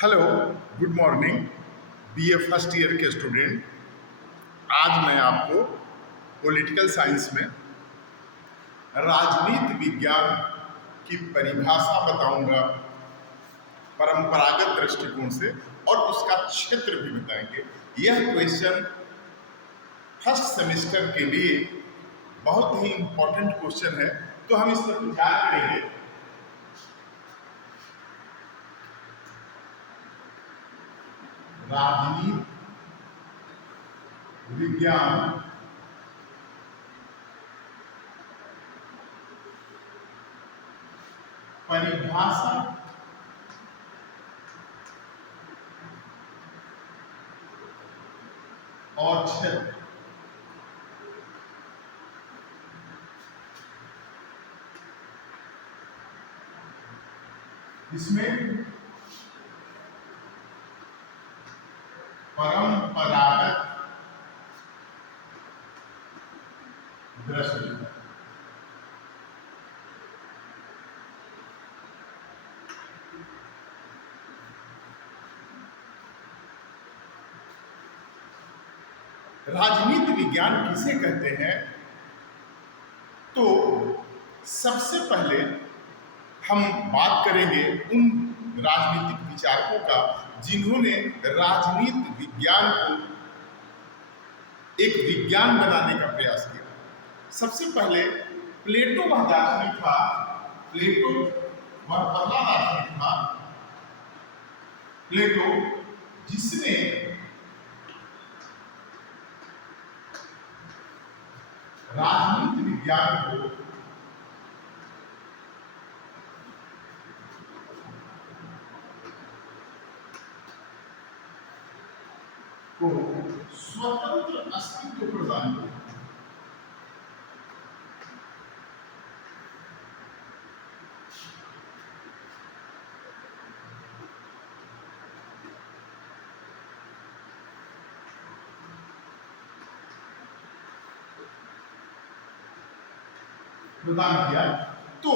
Hello, good morning BA first year के student. आज मैं आपको पॉलिटिकल साइंस में राजनीति विज्ञान की परिभाषा बताऊंगा परंपरागत दृष्टिकोण से, और उसका क्षेत्र भी बताएंगे। यह क्वेश्चन फर्स्ट सेमेस्टर के लिए बहुत ही इंपॉर्टेंट क्वेश्चन है, तो हम इस पर विचार करेंगे। राजनीति विज्ञान परिभाषा और क्षेत्र। इसमें परंपरागत दृष्टि, राजनीति विज्ञान किसे कहते हैं? तो सबसे पहले हम बात करेंगे उन राजनीतिक विचारकों का जिन्होंने राजनीति विज्ञान को एक विज्ञान बनाने का प्रयास किया। सबसे पहले प्लेटो वह दार्शनिक था, प्लेटो वह पहला दार्शनिक था, प्लेटो जिसने राजनीति विज्ञान को स्वतंत्र अस्तित्व प्रदान किया। तो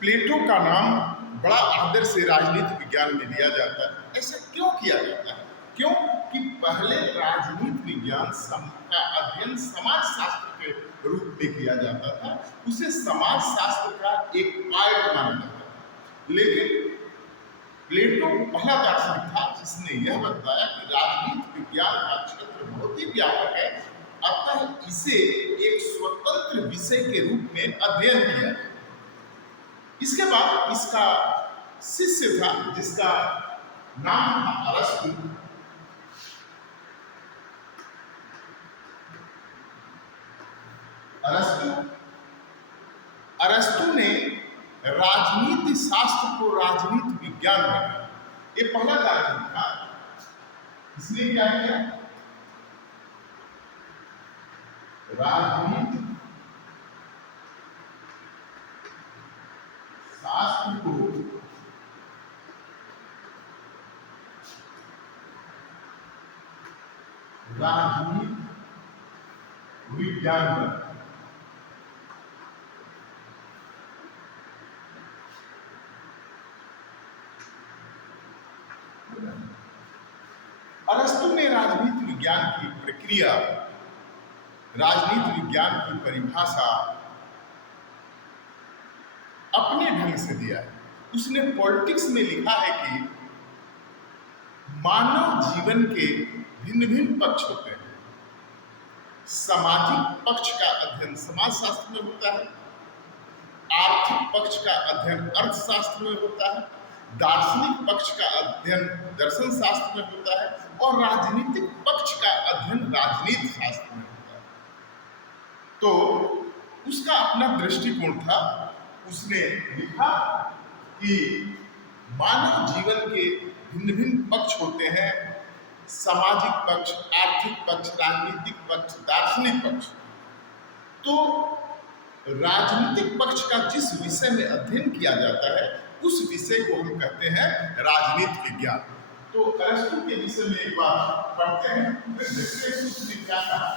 प्लेटो का नाम बड़ा आदर से राजनीति विज्ञान में दिया जाता है। ऐसा क्यों किया जाता है? क्यों कि पहले राजनीति विज्ञान का अध्ययन समाज शास्त्र के रूप में किया जाता था, उसे समाज शास्त्र का एक पार्ट माना जाता था। लेकिन प्लेटो पहला दार्शनिक था जिसने यह बताया कि राजनीति विज्ञान का क्षेत्र बहुत ही व्यापक है, अतः इसे एक स्वतंत्र विषय के रूप में अध्ययन किया। इसके बाद इसका शिष्य था जिसका नाम था अरस्तु। अरस्तु ने राजनीति शास्त्र को राजनीति विज्ञान बनाया। ये पहला दार्शनिक था। इसने क्या किया? राजनीति शास्त्र को राजनीति विज्ञान बनाया। अरस्तु ने राजनीति विज्ञान की प्रक्रिया, राजनीति विज्ञान की परिभाषा अपने ढंग से दिया है। उसने पॉलिटिक्स में लिखा है कि मानव जीवन के भिन्न भिन्न पक्ष होते हैं। सामाजिक पक्ष का अध्ययन समाज शास्त्र में होता है, आर्थिक पक्ष का अध्ययन अर्थशास्त्र में होता है, दार्शनिक पक्ष का अध्ययन दर्शन शास्त्र में होता है, और राजनीतिक पक्ष का अध्ययन राजनीति शास्त्र में होता है। तो उसका अपना दृष्टिकोण था। उसने लिखा कि मानव जीवन के भिन्न भिन्न पक्ष होते हैं, सामाजिक पक्ष, आर्थिक पक्ष, राजनीतिक पक्ष, दार्शनिक पक्ष। तो राजनीतिक पक्ष का जिस विषय में अध्ययन किया जाता है उस विषय को हम कहते हैं राजनीति विज्ञान। तो अरस्तु के विषय में एक बार पढ़ते हैं, फिर देखते हैं उसने क्या कहा।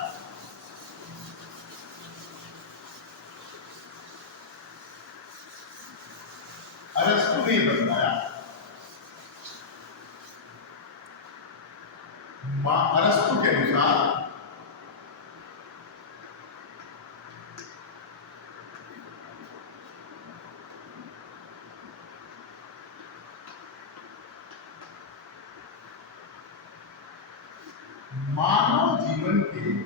अरस्तु ने बताया जीवन के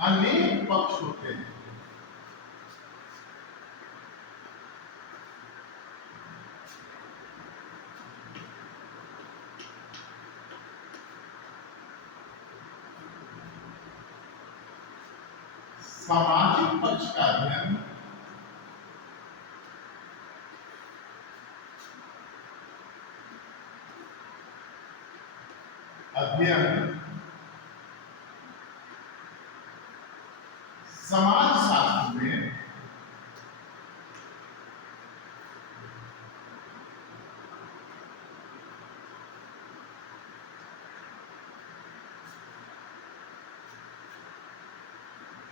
अनेक पक्ष होते हैं। सामाजिक पक्ष का अध्ययन समाजशास्त्र में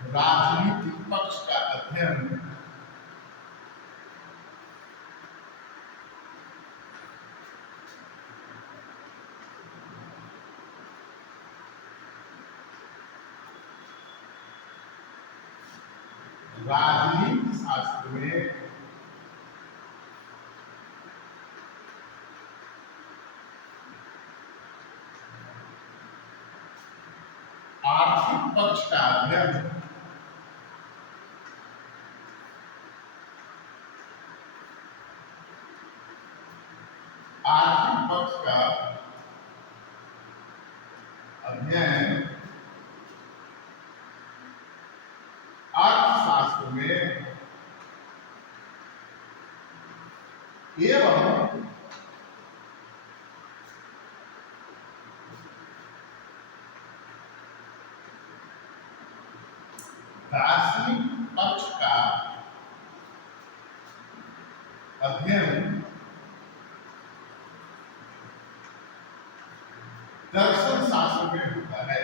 राजनीतिक पक्ष का अध्ययन राजनीति शास्त्र में आर्थिक पक्ष का अध्ययन आर्थिक पक्ष का अध्ययन अर्थशास्त्र में एवं दार्शनिक पक्ष का अध्ययन दर्शन शास्त्र में होता है।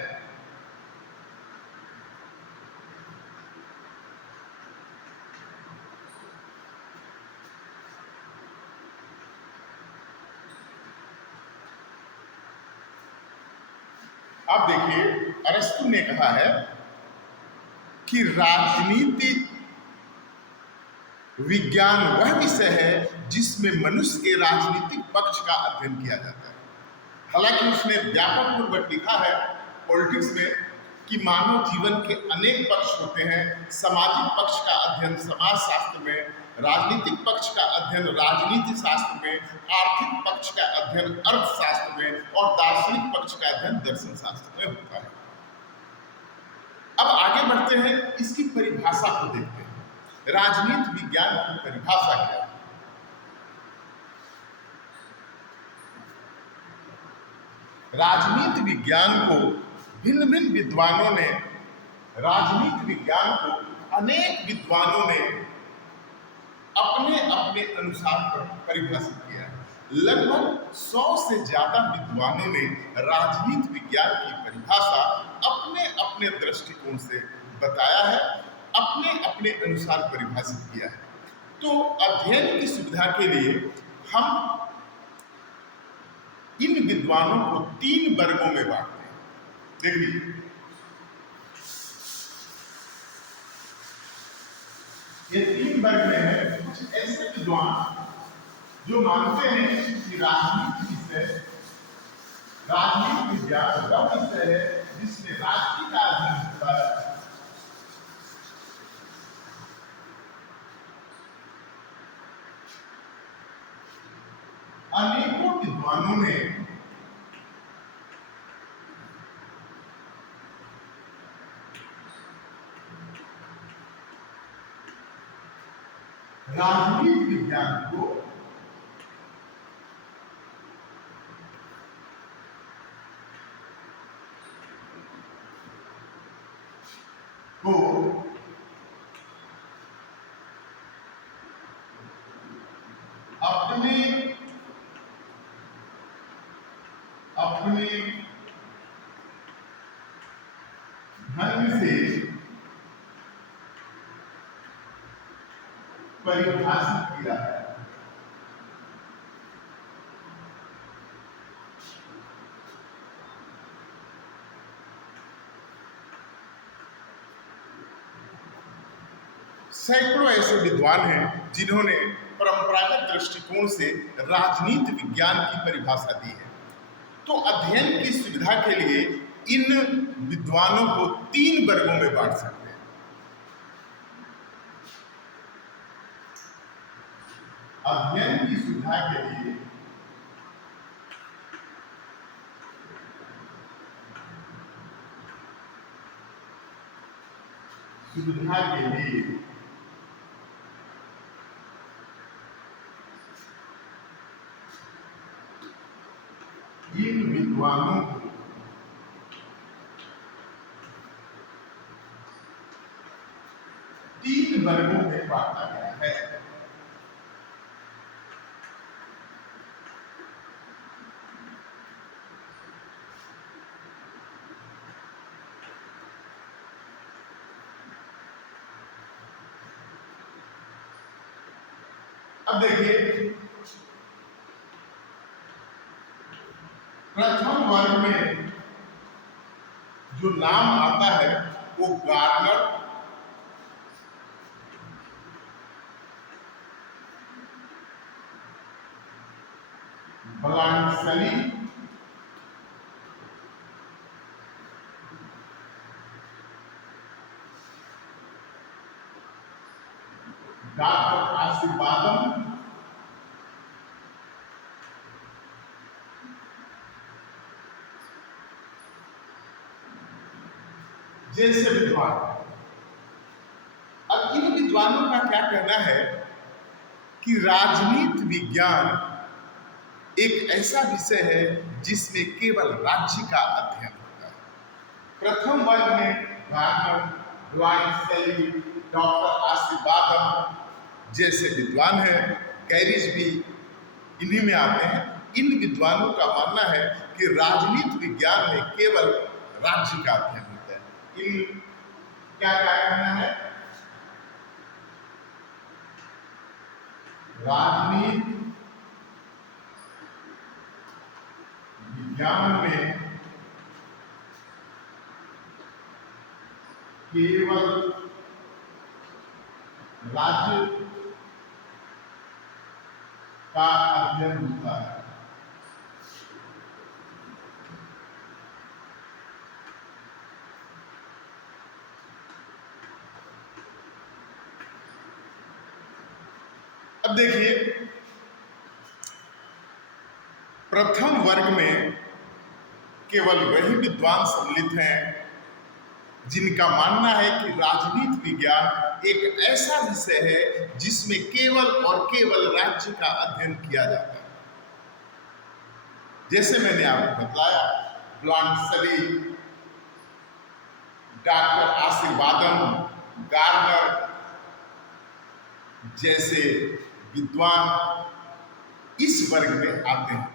अब देखिए, अरस्तु ने कहा है कि राजनीति विज्ञान वह विषय है जिसमें मनुष्य के राजनीतिक पक्ष का अध्ययन किया जाता है। हालांकि उसने व्यापक पूर्वक लिखा है पॉलिटिक्स में कि मानव जीवन के अनेक पक्ष होते हैं। सामाजिक पक्ष का अध्ययन समाजशास्त्र में, राजनीतिक पक्ष का अध्ययन राजनीति शास्त्र में, आर्थिक पक्ष का अध्ययन अर्थशास्त्र में और दार्शनिक पक्ष का अध्ययन दर्शन शास्त्र में होता है। अब आगे बढ़ते हैं, इसकी परिभाषा को देखते हैं। राजनीति विज्ञान की परिभाषा क्या है? राजनीति विज्ञान को भिन्न भिन्न विद्वानों ने, राजनीति विज्ञान को अनेक विद्वानों ने अपने अपने अनुसार परिभाषित किया है। लगभग 100 से ज्यादा विद्वानों ने राजनीति विज्ञान की परिभाषा अपने अपने दृष्टिकोण से बताया है, अपने अपने अनुसार परिभाषित किया है। तो अध्ययन की सुविधा के लिए हम इन विद्वानों को 3 वर्गों में बांटते हैं। देखिए, ये 3 वर्ग में है। कुछ ऐसे विद्वान जो मानते हैं कि राजनीति विज्ञान वह विषय है जिसमें राजनीति का अध्ययन होता है। अनेकों विद्वानों ने राजनीति विज्ञान को अपने ढंग से परिभाषित किया है। सैकड़ों ऐसे विद्वान हैं जिन्होंने परंपरागत दृष्टिकोण से राजनीति विज्ञान की परिभाषा दी है। तो अध्ययन की सुविधा के लिए इन विद्वानों को 3 वर्गों में बांट सकते हैं। अध्ययन की सुविधा के लिए इन विद्वानों को 3 वर्गों में बांटा गया है। अब देखिए, प्रथम वर्ग में जो नाम आता है वो गार्नर, ब्लांचली, डॉक्टर आशीर्वादम जैसे विद्वान। अब इन विद्वानों का क्या कहना है कि राजनीति विज्ञान एक ऐसा विषय है जिसमें केवल राज्य का अध्ययन होता है। प्रथम वर्ग में गार्नर, ब्लांचली, डॉक्टर आशीर्वादम जैसे विद्वान हैं, कैरिज भी इन्हीं में आते हैं। इन विद्वानों का मानना है कि राजनीति विज्ञान में केवल राज्य का अध्ययन होता है। इन क्या कहना है? राजनीति विज्ञान में केवल राज्य का अध्ययन होता है। अब देखिए, प्रथम वर्ग में केवल वही विद्वान सम्मिलित हैं जिनका मानना है कि राजनीति विज्ञान एक ऐसा विषय है जिसमें केवल और केवल राज्य का अध्ययन किया जाता है। जैसे मैंने आपको बताया, ब्लांचली, डॉक्टर आशीर्वादम, गार्नर जैसे विद्वान इस वर्ग में आते हैं।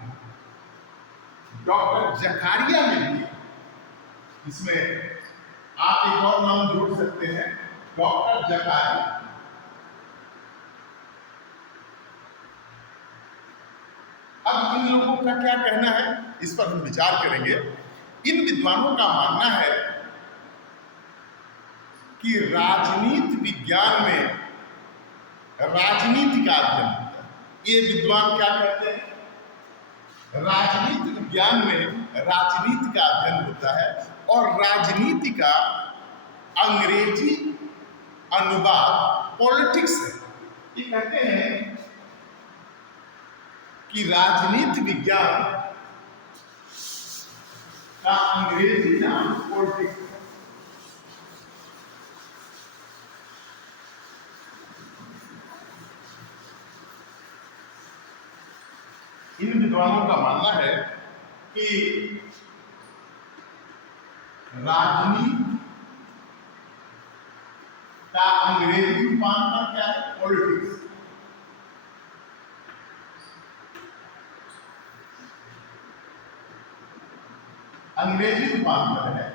डॉक्टर जकारिया में भी, इसमें आप एक और नाम जोड़ सकते हैं, डॉक्टर जकारिया। अब इन लोगों का क्या कहना है, इस पर हम विचार करेंगे। इन विद्वानों का मानना है कि राजनीति विज्ञान में राजनीति का अध्ययन होता है। ये विद्वान क्या कहते हैं? राजनीति विज्ञान में राजनीति का अध्ययन होता है और राजनीति का अंग्रेजी अनुवाद पॉलिटिक्स है। ये कहते हैं कि राजनीति विज्ञान का अंग्रेजी नाम पॉलिटिक्स है। इन विद्वानों का मानना है कि राजनीति का अंग्रेजी रूपांतर क्या है? पॉलिटिक्स। अंग्रेजी रूपांतर है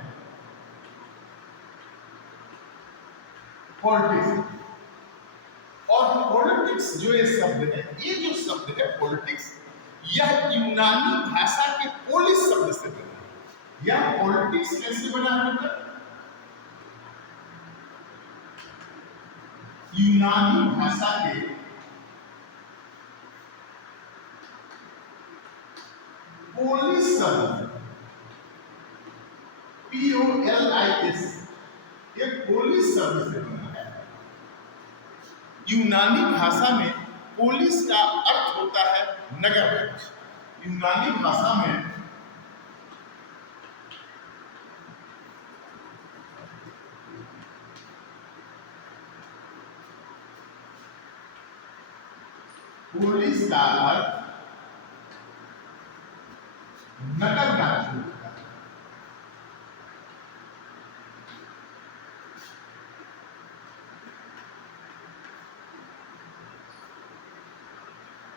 पॉलिटिक्स। और पॉलिटिक्स जो ये शब्द है, ये जो शब्द है पॉलिटिक्स, यह यूनानी भाषा के पोलिस शब्द से बना है। यह पॉलिटिक्स कैसे बना है? यूनानी भाषा के पोलिस शब्द POLIS ये पोलिस शब्द से बना है। यूनानी भाषा में पोलिस का अर्थ होता है नगर राज्य। यूनानी भाषा में पोलिस का अर्थ नगर राज्य होता है।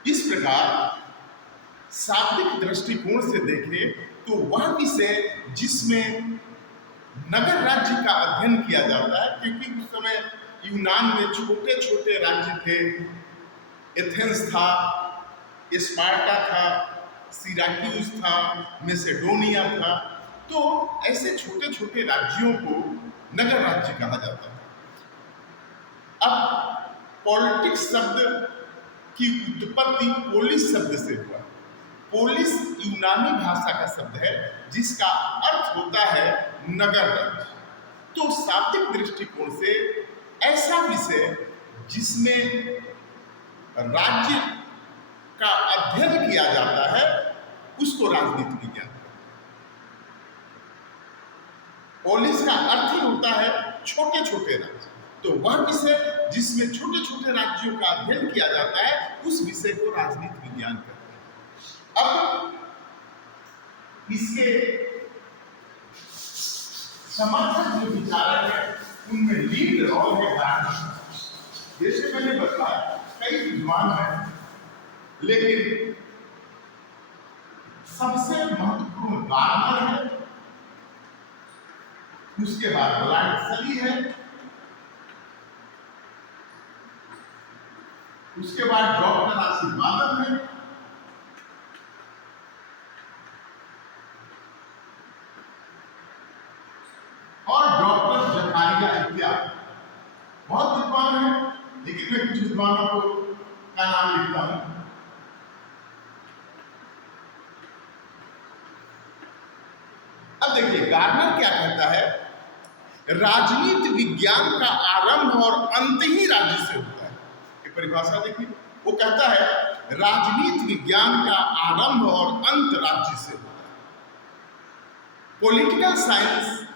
इस प्रकार शाब्दिक दृष्टिकोण से देखें तो वह विषय जिसमें नगर राज्य का अध्ययन किया जाता है, क्योंकि उस समय यूनान में छोटे छोटे राज्य थे। एथेंस था, स्पार्टा था, सिराक्यूज था, मैसेडोनिया था। तो ऐसे छोटे छोटे राज्यों को नगर राज्य कहा जाता है। अब पॉलिटिक्स शब्द की उत्पत्ति पोलिस शब्द से हुआ। पोलिस यूनानी भाषा का शब्द है जिसका अर्थ होता है नगर राज्य। तो शाब्दिक दृष्टिकोण से ऐसा विषय जिसमें राज्य का अध्ययन किया जाता है उसको राजनीति विज्ञान। पोलिस का अर्थ ही होता है छोटे छोटे राज्य। तो वह विषय जिसमें छोटे छोटे राज्यों का अध्ययन किया जाता है उस विषय को राजनीति विज्ञान कहते हैं। अब इसके समर्थक जो विचारक है उनमें लीड रोल है गार्डनर। जैसे मैंने बताया कई विद्वान हैं, लेकिन सबसे महत्वपूर्ण गार्डनर है, उसके बाद ब्लांटसली है, उसके बाद डॉक्टर आशीर्वादन है, और डॉक्टर जकारिया इत्यादि। बहुत विद्वान है, लेकिन मैं कुछ विद्वानों को का नाम लिखता हूं। अब देखिए गार्डनर क्या कहता है, राजनीति विज्ञान का आरंभ और अंत ही राज्य से होता है। ये परिभाषा देखिए, वो कहता है राजनीति विज्ञान का आरंभ और अंत राज्य से होता है। Political science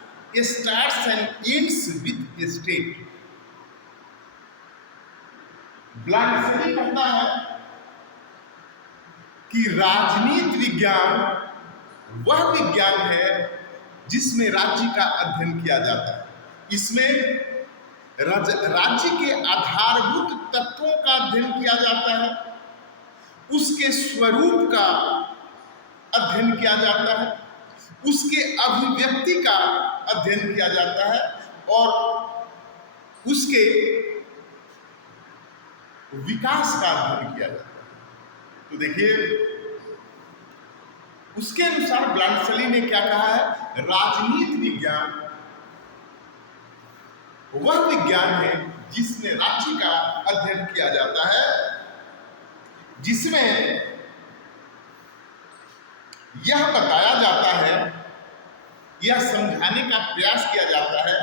starts and ends with a state। ब्लांटसली कहता है कि राजनीति विज्ञान वह विज्ञान है जिसमें राज्य का अध्ययन किया जाता है। इसमें राज्य के आधारभूत तत्वों का अध्ययन किया जाता है, उसके स्वरूप का अध्ययन किया जाता है, उसके अभिव्यक्ति का अध्ययन किया जाता है और उसके विकास का अध्ययन किया जाता है। तो देखिए उसके अनुसार ब्लांटसली ने क्या कहा है, राजनीति विज्ञान वह विज्ञान है जिसमें राज्य का अध्ययन किया जाता है, जिसमें यह बताया जाता है, यह समझाने का प्रयास किया जाता है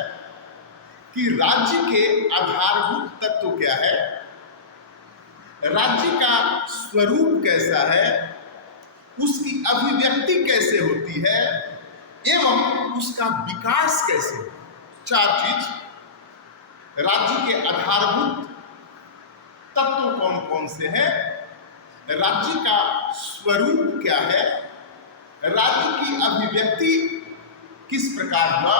कि राज्य के आधारभूत तत्व क्या है, राज्य का स्वरूप कैसा है, उसकी अभिव्यक्ति कैसे होती है एवं उसका विकास कैसे होता है। चार चीज, राज्य के आधारभूत तत्व कौन कौन से हैं, राज्य का स्वरूप क्या है, राज्य की अभिव्यक्ति किस प्रकार हुआ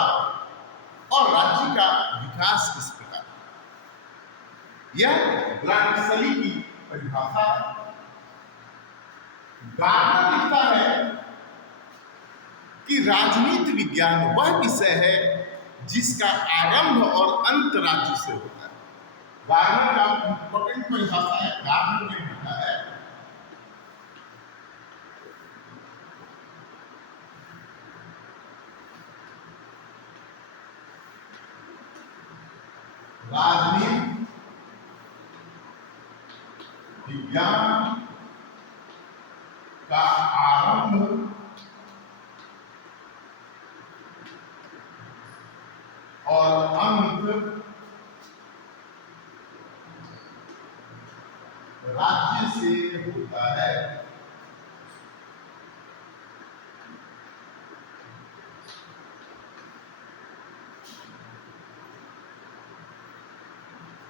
और राज्य का विकास किस प्रकार। यह ब्लांटसली की परिभाषा है। गार्डनर लिखता है कि राजनीति विज्ञान वह विषय है जिसका आरंभ और अंत राज्य से होता है। गार्डनर का इंपॉर्टेंट परिभाषा है, गार्डनर ने लिखा है राजनीति विज्ञान का आरंभ और अंत राज्य से होता है।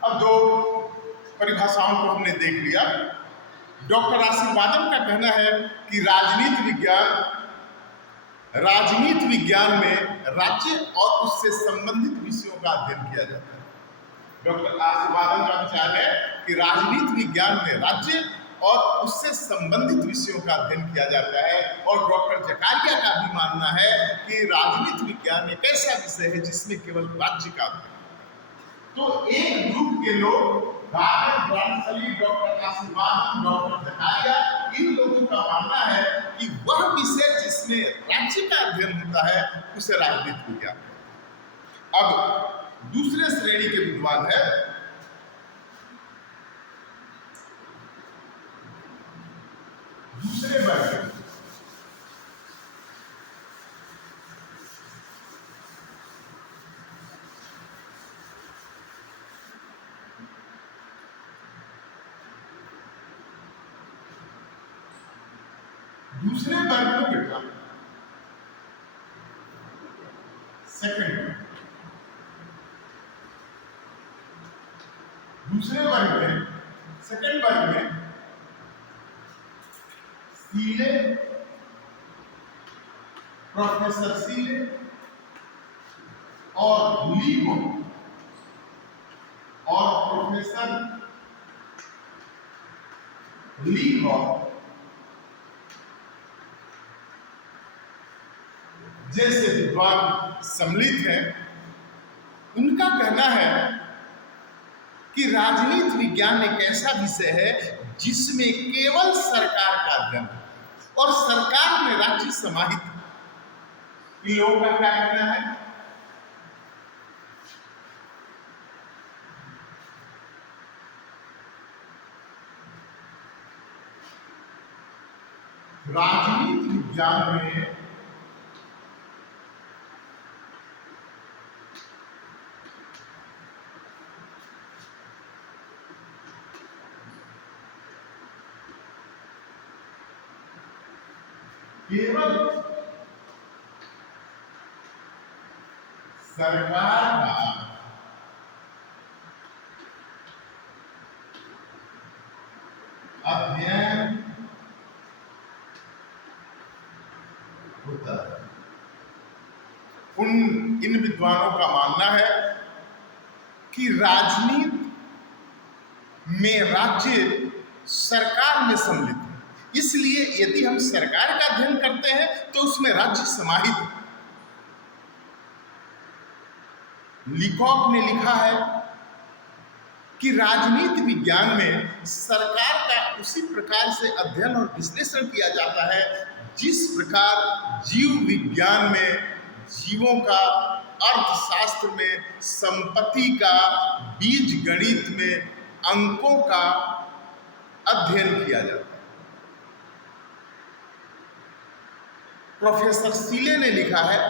अब दो परिभाषाओं को हमने देख लिया। डॉक्टर आशीर्वादन का कहना है कि राजनीति विज्ञान में राज्य और उससे संबंधित विषयों का अध्ययन किया जाता है। डॉक्टर आशीर्वादन का विचार है कि राजनीति विज्ञान में राज्य और उससे संबंधित विषयों का अध्ययन किया जाता है। और डॉक्टर जकारिया का भी मानना है कि राजनीति विज्ञान एक ऐसा विषय है जिसमें केवल राज्य का अध्ययन। तो एक ग्रुप के लोग डॉक्टर आशीर्वादन, डॉक्टर जकारिया, इन लोगों का मानना है कि वह विषय जिसमें राज्य का अध्ययन होता है उसे राजनीति विज्ञान। अब दूसरे श्रेणी के विद्वान है दूसरे वर्ग में बेटा सेकंड वर्ग में सीले, प्रोफेसर सीले और लीगो और प्रोफेसर लीगो जैसे विद्वान सम्मिलित हैं। उनका कहना है कि राजनीति विज्ञान एक ऐसा विषय है जिसमें केवल सरकार का अध्ययन और सरकार में राज्य समाहित है। इन लोगों का क्या कहना है? राजनीति विज्ञान में केवल सरकार का अध्ययन होता है। इन विद्वानों का मानना है कि राजनीति में राज्य सरकार में सम्मिलित है, इसलिए यदि हम सरकार का अध्ययन करते हैं तो उसमें राज्य समाहित है। लीकॉक ने लिखा है कि राजनीति विज्ञान में सरकार का उसी प्रकार से अध्ययन और विश्लेषण किया जाता है जिस प्रकार जीव विज्ञान में जीवों का, अर्थशास्त्र में संपत्ति का, बीज गणित में अंकों का अध्ययन किया जाता है। प्रोफेसर सीले ने लिखा है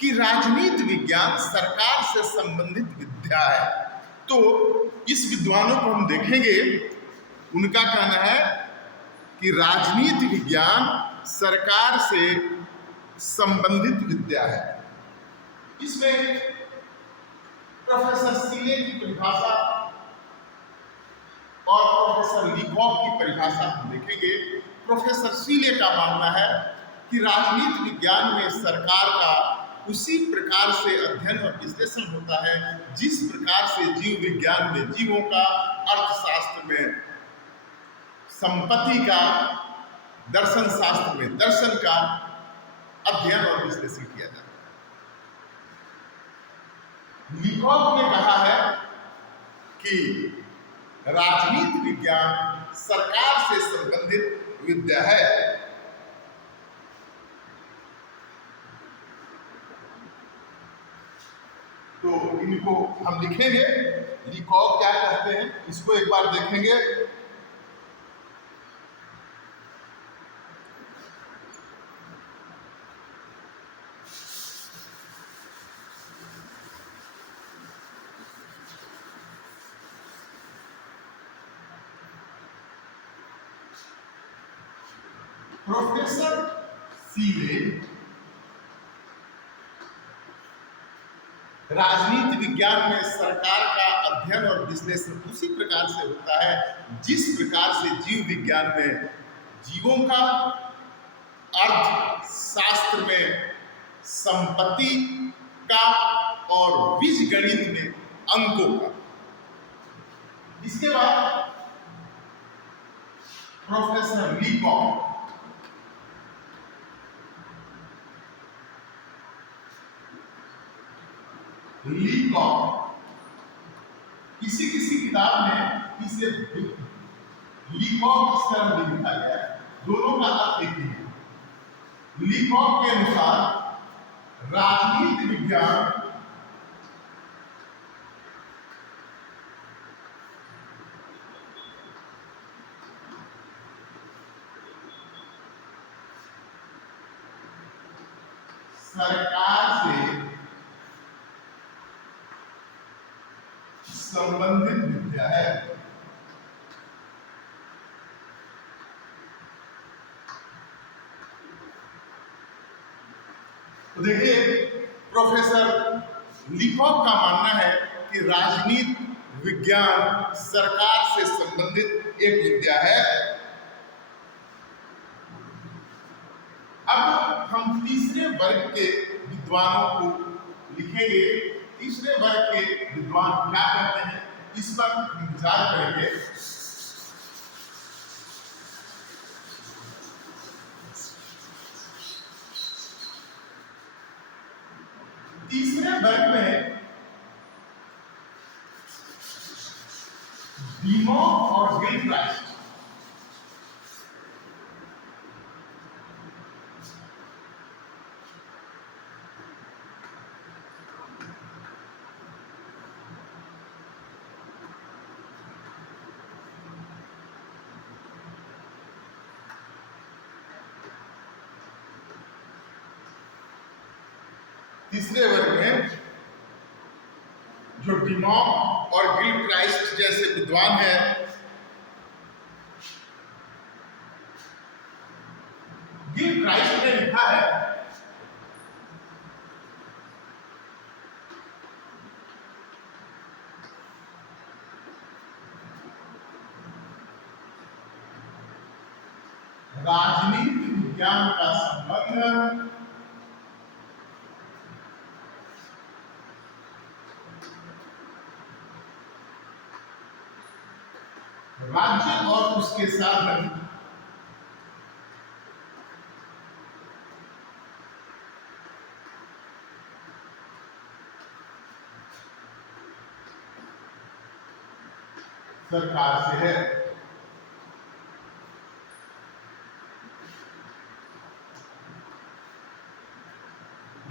कि राजनीति विज्ञान सरकार से संबंधित विद्या है। तो इस विद्वानों को हम देखेंगे, उनका कहना है कि राजनीति विज्ञान सरकार से संबंधित विद्या है। इसमें प्रोफेसर सीले की परिभाषा और प्रोफेसर लीकॉक की परिभाषा हम देखेंगे। प्रोफेसर सीले का मानना है कि राजनीति विज्ञान में सरकार का उसी प्रकार से अध्ययन और विश्लेषण होता है जिस प्रकार से जीव विज्ञान में जीवों का, अर्थशास्त्र में संपत्ति का, दर्शन शास्त्र में दर्शन का अध्ययन और विश्लेषण किया जाता है। लीकॉक ने कहा है कि राजनीति विज्ञान सरकार से संबंधित विद्या है। तो इनको हम लिखेंगे, लीकॉक क्या कहते हैं इसको एक बार देखेंगे। प्रोफेसर सीले राजनीति विज्ञान में सरकार का अध्ययन और विश्लेषण उसी प्रकार से होता है जिस प्रकार से जीव विज्ञान में जीवों का, अर्थशास्त्र में संपत्ति का और बीजगणित में अंकों का। इसके बाद प्रोफेसर लीकॉक किसी किसी किताब में इसे लीकॉक इस तरह भी लिखा गया है, दोनों का अर्थ एक ही है। लीकॉक के अनुसार राजनीति विज्ञान सरकार से संबंधित विद्या है। तो देखिए, प्रोफेसर लीकॉक का मानना है कि राजनीति विज्ञान सरकार से संबंधित एक विद्या है। अब हम तीसरे वर्ग के विद्वानों को लिखेंगे। तीसरे वर्ग के विद्वान क्या करते हैं इस पर विचार करेंगे। तीसरे वर्ग में डीमॉक और गिलक्राइस्ट तीसरे वर्ग में जो डीमॉक और गिलक्राइस्ट जैसे विद्वान हैं, गिलक्राइस्ट ने लिखा है राजनीति विज्ञान का संबंध राज्य और उसके साधन सरकार से है।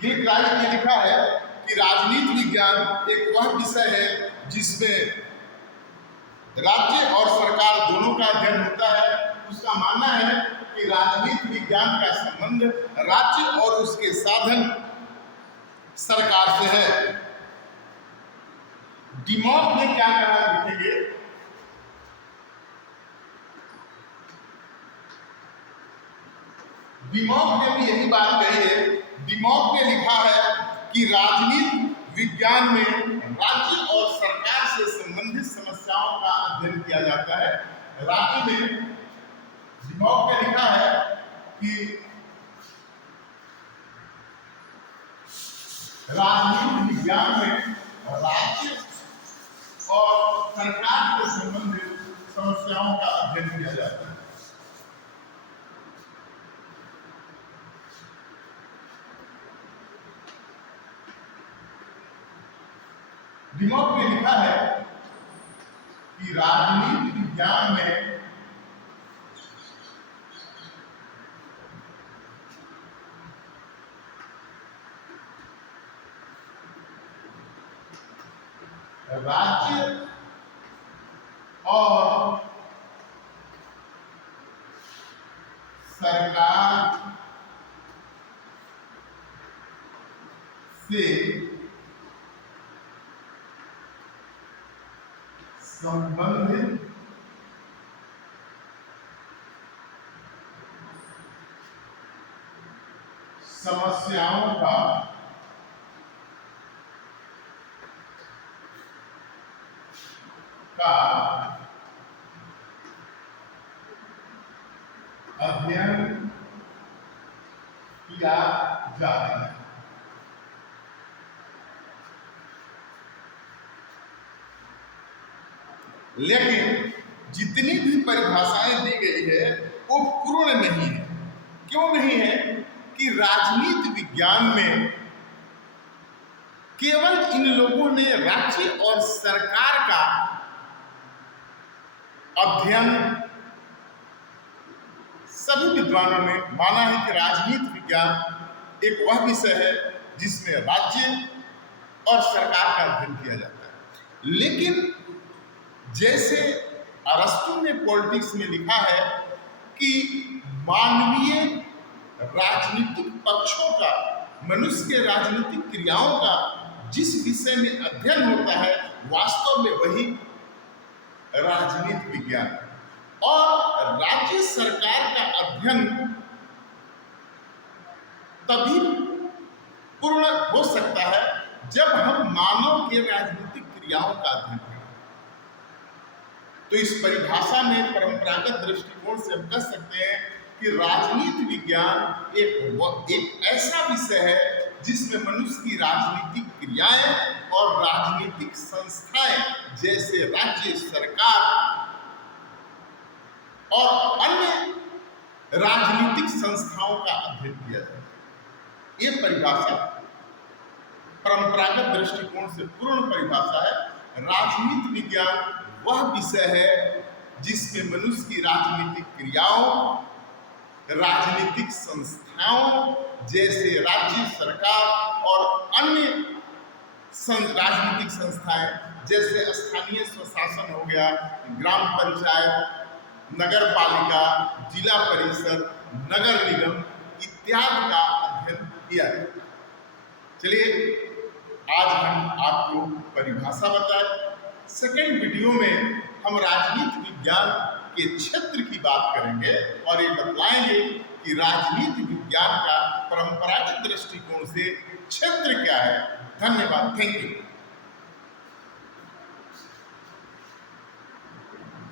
गिलक्राइस्ट ने लिखा है कि राजनीति विज्ञान एक वह विषय है जिसमें राज्य और सरकार दोनों का अध्ययन होता है। उसका मानना है कि राजनीति विज्ञान का संबंध राज्य और उसके साधन सरकार से है। डीमॉक ने क्या कहा लिखेंगे, डीमॉक ने भी यही बात कही है। डीमॉक ने लिखा है कि राजनीति विज्ञान में राज्य और सरकार से संबंधित समस्याओं का अध्ययन किया जाता है। राज्य में डीमॉक ने लिखा है कि राजनीति विज्ञान में राज्य और सरकार से संबंधित समस्याओं का अध्ययन किया जाता है। डीमॉक ने लिखा है कि राजनीति विज्ञान में राज्य और सरकार से संबंधित समस्याओं का अध्ययन किया जाता है। लेकिन जितनी भी परिभाषाएं दी गई है वो पूर्ण नहीं है। क्यों नहीं है? कि राजनीति विज्ञान में केवल इन लोगों ने राज्य और सरकार का अध्ययन, सभी विद्वानों ने माना है कि राजनीति विज्ञान एक वह विषय है जिसमें राज्य और सरकार का अध्ययन किया जाता है। लेकिन जैसे अरस्तु ने पॉलिटिक्स में लिखा है कि मानवीय राजनीतिक पक्षों का, मनुष्य के राजनीतिक क्रियाओं का जिस विषय में अध्ययन होता है वास्तव में वही राजनीति विज्ञान है। और राज्य सरकार का अध्ययन तभी पूर्ण हो सकता है जब हम मानव के राजनीतिक क्रियाओं का अध्ययन करें। तो इस परिभाषा में परंपरागत दृष्टिकोण से हम कह सकते हैं कि राजनीति विज्ञान एक ऐसा विषय है जिसमें मनुष्य की राजनीतिक क्रियाएं और राजनीतिक संस्थाएं जैसे राज्य, सरकार और अन्य राजनीतिक संस्थाओं का अध्ययन किया जाता है। यह परिभाषा परंपरागत दृष्टिकोण से पूर्ण परिभाषा है। राजनीति विज्ञान वह विषय है जिसमें मनुष्य की राजनीतिक क्रियाओं, राजनीतिक संस्थाओं जैसे राज्य, सरकार और अन्य राजनीतिक संस्थाएं जैसे स्थानीय स्वशासन हो गया, ग्राम पंचायत, नगर पालिका, जिला परिषद, नगर निगम इत्यादि का अध्ययन किया जाता है। चलिए आज हम आपको परिभाषा बताएं। सेकेंड वीडियो में हम राजनीति विज्ञान के क्षेत्र की बात करेंगे और ये बतलाएंगे कि राजनीति विज्ञान का परंपरागत दृष्टिकोण से क्षेत्र क्या है। धन्यवाद। Thank you.